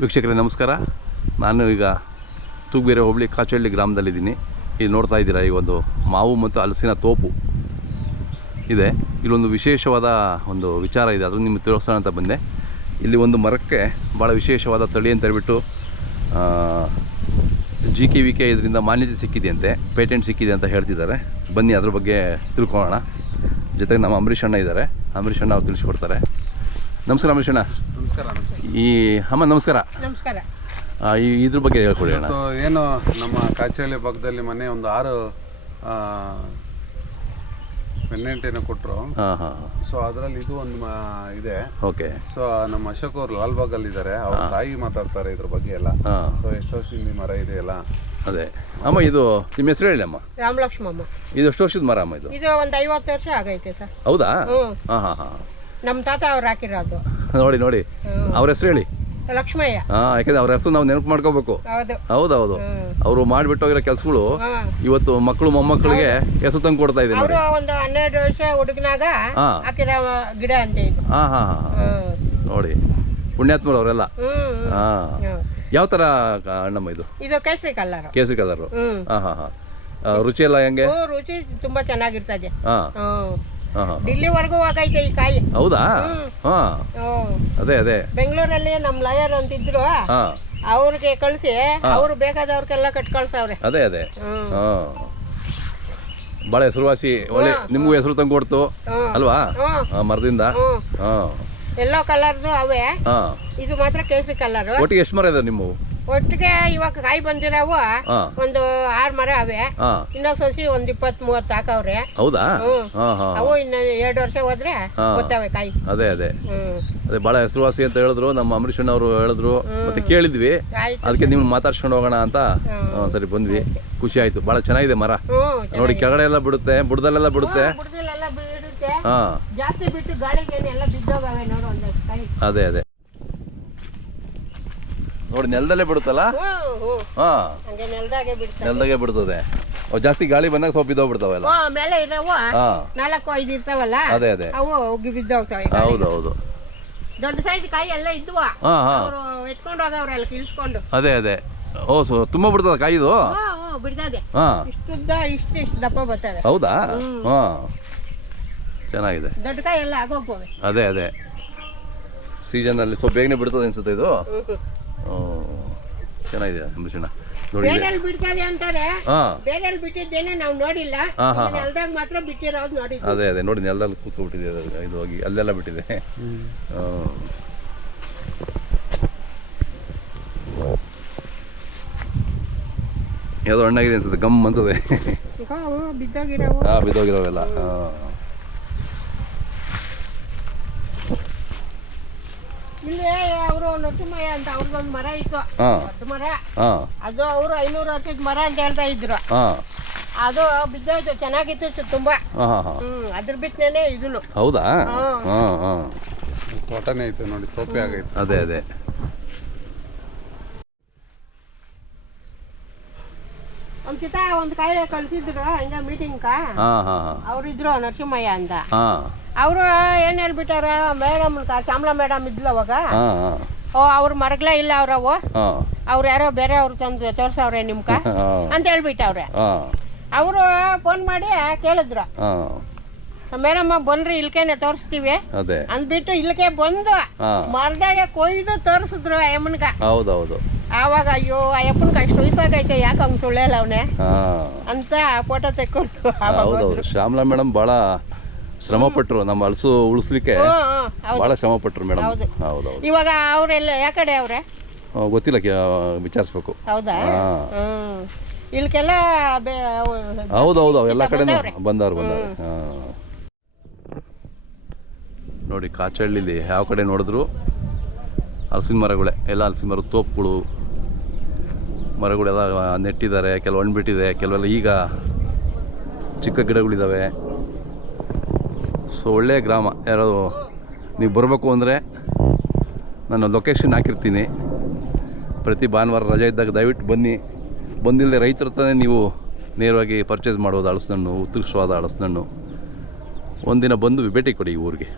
ವೀಕ್ಷಕರೇ ನಮಸ್ಕಾರ. ನಾನು ಈಗ ತೂಗುಬೇರೆ ಹೋಬಳಿ ಕಾಚಹಳ್ಳಿ ಗ್ರಾಮದಲ್ಲಿದ್ದೀನಿ. ಇಲ್ಲಿ ನೋಡ್ತಾ ಇದ್ದೀರಾ, ಈ ಒಂದು ಮಾವು ಮತ್ತು ಹಲಸಿನ ತೋಪು ಇದೆ. ಇಲ್ಲೊಂದು ವಿಶೇಷವಾದ ಒಂದು ವಿಚಾರ ಇದೆ, ಅದು ನಿಮಗೆ ತಿಳಿಸೋಣ ಅಂತ ಬಂದೆ. ಇಲ್ಲಿ ಒಂದು ಮರಕ್ಕೆ ಭಾಳ ವಿಶೇಷವಾದ ತಳಿ ಅಂತ ಹೇಳ್ಬಿಟ್ಟು GKVK ಇದರಿಂದ ಮಾನ್ಯತೆ ಸಿಕ್ಕಿದೆಯಂತೆ, ಪೇಟೆಂಟ್ ಸಿಕ್ಕಿದೆ ಅಂತ ಹೇಳ್ತಿದ್ದಾರೆ. ಬನ್ನಿ ಅದ್ರ ಬಗ್ಗೆ ತಿಳ್ಕೊಳ್ಳೋಣ. ಜೊತೆಗೆ ನಮ್ಮ ಅಂಬರೀಷ್ ಅಣ್ಣ ಇದ್ದಾರೆ, ಅಂಬರೀಷ್ ಅಣ್ಣ ಅವ್ರು ತಿಳಿಸ್ಕೊಡ್ತಾರೆ. ನಮಸ್ಕಾರ ಅಂಬರೀಷ್ ಅಣ್ಣ. ನಮಸ್ಕಾರ. ಅಮ್ಮ ನಮಸ್ಕಾರ. ನಮಸ್ಕಾರ. ಇದ್ರ ಬಗ್ಗೆ ಹೇಳ್ಕೊಡಿ ಅಣ್ಣ. ಏನು ನಮ್ಮ ಕಾಚಹಳ್ಳಿ ಭಾಗದಲ್ಲಿ ಮೊನ್ನೆ ಒಂದು 6 ಪೆಂಡೆಂಟೇನೋ ಕೊಟ್ಟರು. ಸೊ ಅದರಲ್ಲಿ ಇದು ಒಂದು ಇದೆ. ಓಕೆ. ಸೊ ನಮ್ಮ ಅಶೋಕ್ ಅವರು ಲಾಲ್ಬಾಗಲ್ಲಿ ಇದ್ದಾರೆ, ಅವ್ರ ತಾಯಿ ಮಾತಾಡ್ತಾರೆ ಇದ್ರ ಬಗ್ಗೆ ಎಲ್ಲ. ಸೊ ಎಷ್ಟು ವರ್ಷದಿಂದ ಮರ ಇದೆ ಎಲ್ಲ. ಅದೇ ಅಮ್ಮ, ಇದು ನಿಮ್ಮ ಹೆಸರು ಹೇಳಿ ಅಮ್ಮ. ರಾಮಲಕ್ಷ್ಮಮ್ಮ. ಇದು ಎಷ್ಟು ವರ್ಷದ ಮರ ಅಮ್ಮ? ಇದು ಒಂದು 50 ವರ್ಷ ಆಗೈತೆ ಸರ್. ಹೌದಾ? ಹಾಂ. ನಮ್ಮ ತಾತ ಅವ್ರು ಹಾಕಿರೋದು. ನೋಡಿ ಅವ್ರ ಹೆಸರು ಹೇಳಿ. ಲಕ್ಷ್ಮಯ್ಯ. ಯಾಕಂದ್ರೆ ಅವ್ರ ಹೆಸರು ನಾವು ನೆನಪು ಮಾಡ್ಕೋಬೇಕು. ಹೌದೌದು. ಅವರು ಮಾಡಿಬಿಟ್ಟು ಹೋಗಿರೋ ಕೆಲಸಗಳು ಇವತ್ತು ಮಕ್ಕಳು ಮೊಮ್ಮಕ್ಕಳಿಗೆ ಹೆಸರು ತಂದು ಕೊಡ್ತಾ ಇದ್ದೀನಿ. ಅವರು ಒಂದು 12 ವರ್ಷ ಹುಡುಗನಾಗ ಹಾಕಿರೋ ಗಿಡ ಅಂತ ಇದು. ನೋಡಿ, ಪುಣ್ಯಾತ್ಮರು ಅವರೆಲ್ಲ. ಯಾವ ತರ ಹಣ್ಣಮ್ಮ ಇದು? ಇದು ಕೇಸರಿ ಕಲರ್. ಕೇಸರಿ ಕಲರ್. ಹಾಂ. ರುಚಿ ಎಲ್ಲ ಹೆಂಗೆ? ರುಚಿ ತುಂಬಾ ಚೆನ್ನಾಗಿರ್ತದೆ. ಡಿಲ್ಲಿವರೆಗೂ ಹೋಗೈತೆ ಈ ಕಾಯಿ. ಹೌದಾ? ಅದೇ ಬೆಂಗಳೂರಲ್ಲಿ ನಮ್ ಲಾಯರ್ ಅಂತಿದ್ರು, ಅವ್ರಿಗೆ ಕಳ್ಸಿ ಅವ್ರು ಬೇಕಾದವ್ರಿಗೆಲ್ಲ ಕಟ್ ಕಳ್ಸವ್ರೆ. ಅದೇ ಬಹಳ ಹೆಸರುವಾಸಿ, ಒಳ್ಳೆ ನಿಮ್ಗೂ ಹೆಸರು ತಂದು ಕೊಡ್ತು ಅಲ್ವಾ ಮರದಿಂದ. ಎಲ್ಲೋ ಕಲರ್ದು ಅವೇ, ಇದು ಮಾತ್ರ ಕೇಸರಿ ಕಲರ್. ಒಟ್ಟಿಗೆ ಎಷ್ಟು ಮರ ಇದೆ ನಿಮ್ಮವು? ಒಟ್ಟಿಗೆ ಇವಾಗ ಕಾಯಿ ಬಂದಿರವು ಒಂದು 6 ಮರ ಅವೇ. ಇನ್ನೊಂದ್ ಸಸಿ ಒಂದ್ 20-30 ಹಾಕವ್ರೆ. ಹೌದಾ? ಅವು ಇನ್ನ 2 ವರ್ಷ ಹೋದ್ರೆ ಗೊತ್ತಾವೆ ಕಾಯಿ. ಅದೇ ಬಹಳ ಹೆಸರುವಾಸಿ ಅಂತ ಹೇಳಿದ್ರು ನಮ್ಮ ಅಂಬರೀಷ್ ಅಣ್ಣ ಅವರು ಹೇಳಿದ್ರು, ಮತ್ತೆ ಕೇಳಿದ್ವಿ, ಅದಕ್ಕೆ ನಿಮ್ಗೆ ಮಾತಾಡ್ಸ್ಕೊಂಡು ಹೋಗೋಣ ಅಂತ ಸರಿ ಬಂದ್ವಿ. ಖುಷಿ ಆಯ್ತು, ಬಹಳ ಚೆನ್ನಾಗಿದೆ ಮರ. ನೋಡಿ, ಕೆಳಗಡೆ ಎಲ್ಲ ಬಿಡುತ್ತೆ, ಬುಡದಲ್ಲೆಲ್ಲ ಬಿಡುತ್ತೆ. ಜಾಸ್ತಿ ಬಿಟ್ಟು ಗಾಳಿಗೆ ಎಲ್ಲ ಬಿದ್ದೋಗವೆ ನೋಡು ಒಂದಷ್ಟು ಕಾಯಿ. ಅದೇ ನೋಡಿ, ನೆಲದಲ್ಲೇ ಬಿಡುತ್ತಲ್ಲ. ನೆಲದಾಗೆ ಬಿಡ್ತದೆ. ಜಾಸ್ತಿ ಗಾಳಿ ಬಂದಾಗ ಸ್ವಲ್ಪ ಬಿದ್ದೋಗ್ಬಿಡ್ತಾವಲ್ಲ. ಮೇಲೆ ಇದಾವ 4-5 ಇರ್ತಾವಲ್ಲ, ಅದೇ ಅವು ಹೋಗಿ ಬಿದ್ದೋಗ್ತಾವೆ. ಹೌದೌದು. ದೊಡ್ಡ ಸೈಜ್ ಕಾಯಿ ಎಲ್ಲ ಇದ್ವು, ಅವರು ಎತ್ಕೊಂಡು ಹೋಗವ್ರೆಲ್ಲ ಕಿಲ್ಸ್ಕೊಂಡು. ಅದೇ ತುಂಬಾ ಬಿಡ್ತದ ಕಾಯಿ ಇದು? ಬಿಡ್ತದೆ. ಇಷ್ಟು ದಪ್ಪ ಬರ್ತದೆ. ಹೌದಾ? ಚೆನ್ನಾಗಿದೆ. ದೊಡ್ಡ ಕಾಯಿ ಎಲ್ಲ ಆಗೋಗ್ತವೆ. ಅದೇ ಸೀಸನ್ ಅಲ್ಲಿ ಸ್ವಲ್ಪ ಬೇಗನೆ ಬಿಡ್ತದೆ ಅನ್ಸುತ್ತೆ ಇದು. ಚೆನ್ನಾಗಿದೆ ಅಂಬರೀಷಣ್ಣ. ಬೇರೆಲ್ಲಿ ಬಿಡ್ತದೆ ಅಂತಾರೆ, ಬೇರೆಲ್ಲಿ ಬಿಟ್ಟಿದ್ದೇನೆ ನಾವು ನೋಡಿಲ್ಲ. ನೆಲದಾಗ ಮಾತ್ರ ಬಿಟ್ಟಿರೋದು ನೋಡಿ. ಅದೇ ನೋಡಿ, ನೆಲದಲ್ಲಿ ಕೂತ್ಕೊಬಿಟ್ಟಿದೆ ಇದು ಹೋಗಿ, ಅಲ್ಲೆಲ್ಲ ಬಿಟ್ಟಿದೆ. ಯಾವುದೋ ಹಣ್ಣಾಗಿದೆ ಅನ್ಸುತ್ತೆ, ಗಮ್ ಅಂತದೆ. ಬಿದ್ದೋಗಿರೋವೆಲ್ಲ. ಇಲ್ಲಿ ಅವರು ನರಸಿಂಹಯ್ಯ ಅಂತ ಅವ್ರದೊಂದು ಮರ ಇತ್ತು, ದೊಡ್ಡ ಮರ. ಅದು ಅವರು 500 ವರ್ಷದ ಮರ ಅಂತ ಹೇಳ್ತಾ ಇದ್ರು. ಅದು ಬಿದ್ದೋಯ್ತು, ಚೆನ್ನಾಗಿತ್ತು ತುಂಬಾ. ಅದ್ರ ಬಿತ್ತನೆ ಇದನ್ನು. ಹೌದಾ? ತೋಟನೇ ಐತೆ ನೋಡಿ, ತೋಪೆ ಆಗೈತೆ. ಅದೇ ಒಂದು ಕಾಯಿ ಕಳ್ಸಿದ್ರು ಹಂಗ ಮೀಟಿಂಗ್. ಅವ್ರಿದ್ರು ನರಸಿಂಹಯ್ಯ ಅಂತ. ಅವರು ಏನ್ ಹೇಳ್ಬಿಟ್ಟಾರ, ಮೇಡಮ್ ಶ್ಯಾಮಲಾ ಮೇಡಮ್ ಇದ್ಲು ಅವಾಗ. ಅವ್ರ ಮರಗ್ಲೇ ಇಲ್ಲ ಅವ್ರವು, ಅವ್ರು ಯಾರೋ ಬೇರೆ ಅವ್ರು ತಂದು ತೋರ್ಸವ್ರೆ ನಿಮ್ಕ ಅಂತ ಹೇಳ್ಬಿಟ್ಟವ್ರೆ. ಅವರು ಫೋನ್ ಮಾಡಿ ಕೇಳಿದ್ರು, ಮೇಡಮ್ ಬನ್ರಿ ಇಲ್ಕೇನೆ ತೋರಿಸ್ತೀವಿ ಅಂದ್ಬಿಟ್ಟು ಇಲ್ಕೆ ಬಂದು ಮರದಾಗ ಕೊಯ್ದು ತೋರಿಸಿದ್ರು ಅಯ್ಯಮ್ಮನ್ಗ. ಹೌದೌದು. ಆವಾಗ ಅಯ್ಯೋ ಅಯ್ಯಪ್ಪನ್ಗ ಅಷ್ಟು ವಯಸ್ಸಾಗೈತೆ, ಯಾಕೆ ಹಂಗ ಸುಳ್ಳೇಲ್ಲ ಅವನೇ ಅಂತ ಫೋಟೋ ತೆಕ್ಕೊಟ್ಟು. ಹೌದೌದು, ಶ್ಯಾಮಲಾ ಮೇಡಮ್ ಬಹಳ ಶ್ರಮ ಪಟ್ರು, ನಮ್ಮ ಹಲಸು ಉಳಿಸ್ಲಿಕ್ಕೆ ಬಹಳ ಶ್ರಮ ಪಟ್ರು ಮೇಡಮ್. ಹೌದೌದು. ಇವಾಗ ಅವರೆಲ್ಲ ಯಾವ ಕಡೆ ಅವ್ರೆ ಗೊತ್ತಿಲ್ಲ, ವಿಚಾರಿಸ್ಬೇಕು. ಹೌದಾ? ಇಲ್ಕೆಲ್ಲ ಹೌದೌದು, ಎಲ್ಲ ಕಡೆ ಬಂದವ್ರು. ನೋಡಿ, ಕಾಚಹಳ್ಳಿಲಿ ಯಾವ ಕಡೆ ನೋಡಿದ್ರು ಹಲಸಿನ ಮರಗಳೇ, ಎಲ್ಲ ಹಲಸಿನ ಮರ ತೋಪುಗಳು, ಮರಗಳೆಲ್ಲ ನೆಟ್ಟಿದ್ದಾರೆ. ಕೆಲವು ಹಣ್ಣು ಬಿಟ್ಟಿದೆ, ಕೆಲವೆಲ್ಲ ಈಗ ಚಿಕ್ಕ ಗಿಡಗಳಿದ್ದಾವೆ. ಸೊ ಒಳ್ಳೆಯ ಗ್ರಾಮ. ಯಾರೋ ನೀವು ಬರಬೇಕು ಅಂದರೆ ನಾನು ಲೊಕೇಶನ್ ಹಾಕಿರ್ತೀನಿ. ಪ್ರತಿ ಭಾನುವಾರ ರಜೆ ಇದ್ದಾಗ ದಯವಿಟ್ಟು ಬನ್ನಿ. ಬಂದಿಲ್ಲದೆ ರೈತರ ಹತ್ರನೇ ನೀವು ನೇರವಾಗಿ ಪರ್ಚೇಸ್ ಮಾಡ್ಬೋದು ಹಲಸಿನಣ್ಣು, ಉತ್ಕೃಷ್ಟವಾದ ಹಲಸಿನಣ್ಣು. ಒಂದಿನ ಬಂದು ಭೇಟಿ ಕೊಡಿ ಈ ಊರಿಗೆ.